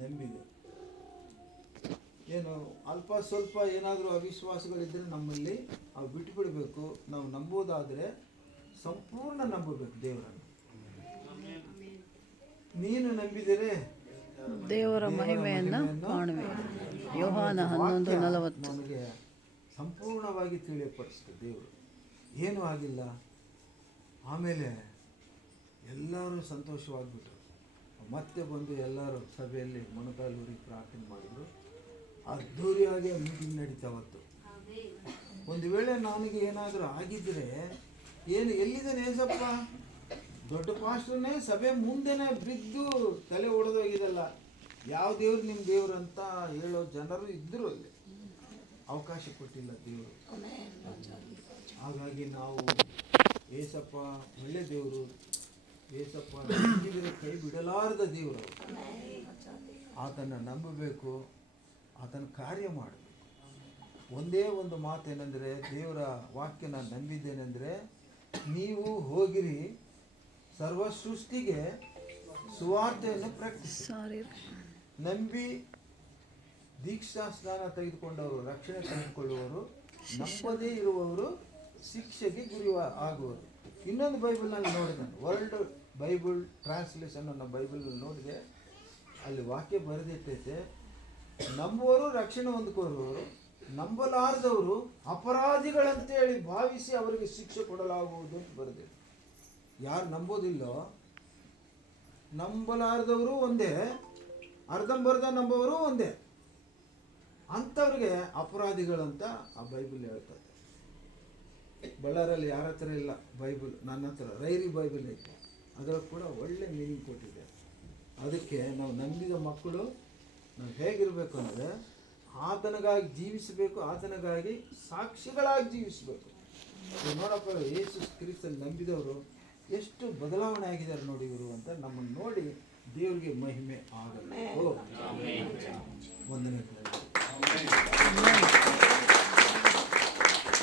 ನಂಬಿದೆ. ಏನು ಅಲ್ಪ ಸ್ವಲ್ಪ ಏನಾದರೂ ಅವಿಶ್ವಾಸಗಳಿದ್ದರೆ ನಮ್ಮಲ್ಲಿ ಅವು ಬಿಟ್ಟುಬಿಡಬೇಕು. ನಾವು ನಂಬೋದಾದರೆ ಸಂಪೂರ್ಣ ನಂಬಬೇಕು ದೇವರನ್ನು. ನೀನು ನಂಬಿದರೆ ದೇವರ ಮಹಿಮೆಯನ್ನು ಕಾಣುವೆ. ಯೋಹಾನ 11:40. ನಮಗೆ ಸಂಪೂರ್ಣವಾಗಿ ತಿಳಿಯಪಡಿಸಿದೆ ದೇವರು. ಏನೂ ಆಗಿಲ್ಲ. ಆಮೇಲೆ ಎಲ್ಲರೂ ಸಂತೋಷವಾಗಿಬಿಟ್ರು. ಮತ್ತೆ ಬಂದು ಎಲ್ಲರೂ ಸಭೆಯಲ್ಲಿ ಮೊಣಕಾಲೂರಿ ಪ್ರಾರ್ಥನೆ ಮಾಡಿದರು. ಅದ್ಧೂರಿಯಾಗಿ ಮೀಟಿಂಗ್ ನಡೀತಾವತ್ತು. ಒಂದು ವೇಳೆ ನನಗೆ ಏನಾದರೂ ಆಗಿದ್ದರೆ ಎಲ್ಲಿದ್ದಾನೆ ಏಸಪ್ಪ? ದೊಡ್ಡ ಪಾಸ್ಟರ್ನೇ ಸಭೆ ಮುಂದೆನೇ ಬಿದ್ದು ತಲೆ ಒಡೆದೋಗಿದಲ್ಲ. ಯಾವ ದೇವ್ರು ನಿಮ್ಮ ದೇವ್ರು ಅಂತ ಹೇಳೋ ಜನರು ಇದ್ದರು. ಅಲ್ಲಿ ಅವಕಾಶ ಕೊಟ್ಟಿಲ್ಲ ದೇವರು. ಹಾಗಾಗಿ ನಾವು ಏಸಪ್ಪ ಒಳ್ಳೆ ದೇವರು, ಏಸಪ್ಪ ನಂಬಿದರೆ ಕೈ ಬಿಡಲಾರದ ದೇವರು. ಆತನ ನಂಬಬೇಕು, ಆತನ ಕಾರ್ಯ ಮಾಡಬೇಕು. ಒಂದೇ ಒಂದು ಮಾತೇನೆಂದರೆ, ದೇವರ ವಾಕ್ಯ ನಾನು ನಂಬಿದ್ದೇನೆಂದರೆ, ನೀವು ಹೋಗಿರಿ ಸರ್ವ ಸೃಷ್ಟಿಗೆ ಸುವಾರ್ತೆಯನ್ನು ಪ್ರಕಟಿಸಿ. ನಂಬಿ ದೀಕ್ಷಾ ಸ್ನಾನ ತೆಗೆದುಕೊಂಡವರು ರಕ್ಷಣೆ ತೆಗೆದುಕೊಳ್ಳುವವರು, ನಂಬದೇ ಇರುವವರು ಶಿಕ್ಷೆಗೆ ಗುರಿ ಆಗುವರು. ಇನ್ನೊಂದು ಬೈಬಲ್ನಲ್ಲಿ ನೋಡಿದೆ, ವರ್ಲ್ಡ್ ಬೈಬಲ್ ಟ್ರಾನ್ಸ್ಲೇಷನ್ ಅನ್ನೋ ಬೈಬಲ್ನಲ್ಲಿ ನೋಡಿದೆ. ಅಲ್ಲಿ ವಾಕ್ಯ ಬರೆದಿಟ್ಟೈತೆ, ನಂಬುವರು ರಕ್ಷಣೆ ಹೊಂದಿಕೊಳ್ಳುವವರು, ನಂಬಲಾರದವರು ಅಪರಾಧಿಗಳಂತೇಳಿ ಭಾವಿಸಿ ಅವರಿಗೆ ಶಿಕ್ಷೆ ಕೊಡಲಾಗುವುದು ಅಂತ ಬರೆದಿದೆ. ಯಾರು ನಂಬೋದಿಲ್ಲೋ, ನಂಬಲಾರದವರು ಒಂದೇ, ಅರ್ಧಂಬರ್ಧ ನಂಬೋರು ಒಂದೇ, ಅಂಥವ್ರಿಗೆ ಅಪರಾಧಿಗಳಂತ ಆ ಬೈಬಲ್ ಹೇಳ್ತದೆ. ಬಳ್ಳಾರಲ್ಲಿ ಯಾರ ಹತ್ರ ಇಲ್ಲ ಬೈಬಲ್, ನನ್ನ ಹತ್ರ ರೈರಿ ಬೈಬಲ್ ಐತೆ. ಅದರ ಕೂಡ ಒಳ್ಳೆ ಮೀನಿಂಗ್ ಕೊಟ್ಟಿದೆ. ಅದಕ್ಕೆ ನಾವು ನಂಬಿದ ಮಕ್ಕಳು ನಾವು ಹೇಗಿರಬೇಕು ಅಂದರೆ, ಆತನಿಗಾಗಿ ಜೀವಿಸಬೇಕು, ಆತನಿಗಾಗಿ ಸಾಕ್ಷಿಗಳಾಗಿ ಜೀವಿಸಬೇಕು. ನೋಡಪ್ಪ, ಯೇಸು ಕ್ರಿಸ್ತನಲ್ಲಿ ನಂಬಿದವರು ಎಷ್ಟು ಬದಲಾವಣೆ ಆಗಿದ್ದಾರೆ ನೋಡಿ ಇವರು ಅಂತ ನಮ್ಮನ್ನು ನೋಡಿ ದೇವರಿಗೆ ಮಹಿಮೆ ಆಗಬೇಕು. ವಂದನೆಗಳು.